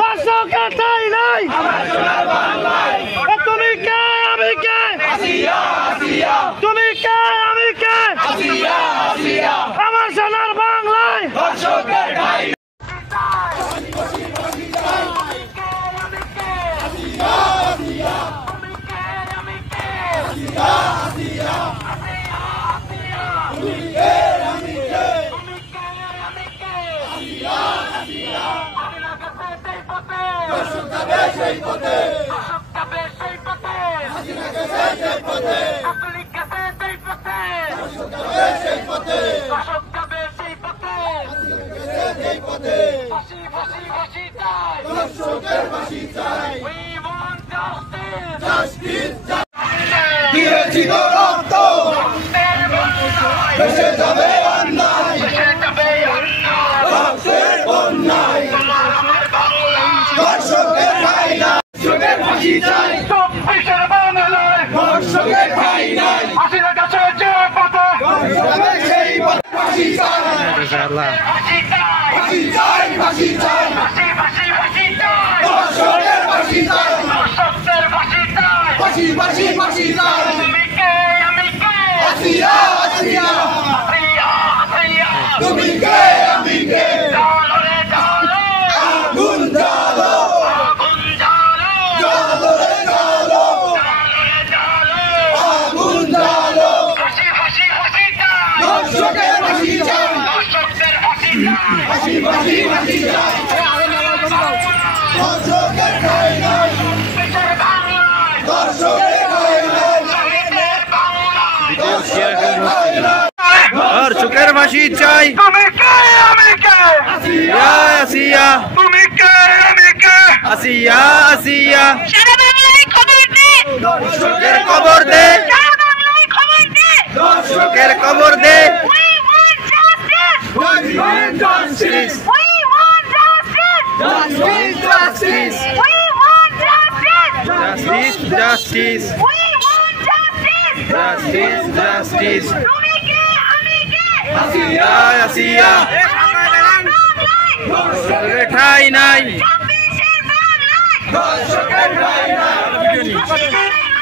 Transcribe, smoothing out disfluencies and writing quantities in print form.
দর্শকের ঠাই নাই তুমি কে আমি কে তুমি কে আমি কে আমার সোনার বাংলায় দিয়েছি তো রক্ত ভেসে যাবে অন্যায় রক্তের বন্যায় দর্শকের ঠাই নাই দর্শকের ফাঁসি চাই চব্বিশের বাংলায় দর্শকের ঠাই নাই হাসিনার কাছে যে পথে দর্শকের সেই পথে ফাঁসি চাই ফাঁসি চাই ফাঁসি চাই দর্শকের ফাঁসি চাই ফাঁসি ফাঁসি ফাঁসি চাই আসিয়া আসিয়া তুমি কে আমি কে আগুন জ্বালো জ্বালো রে জ্বালো আগুন জ্বালো দর্শকের ফাঁসি চাই ফাঁসি ফাঁসি ফাঁসি চাই দর্শকের ঠাই নাই দর্শকের ঠাই নাই দর্শকের ফাঁসি চাই তুমি কে আমি কে আসিয়া তুমি কে আমি কে আসিয়া আসিয়া সারা বাংলায় খবর দে দর্শকের খবর দে সারা বাংলায় খবর দে দর্শকের খবর দে We want justice. We want justice. Justice, justice. We want justice. Justice, justice. We want justice. Justice, justice. তুমি কে আমি কে আসিয়া আসিয়া দর্শকের ঠাই নাই চব্বিশের বাংলায় দর্শকের ঠাই নাই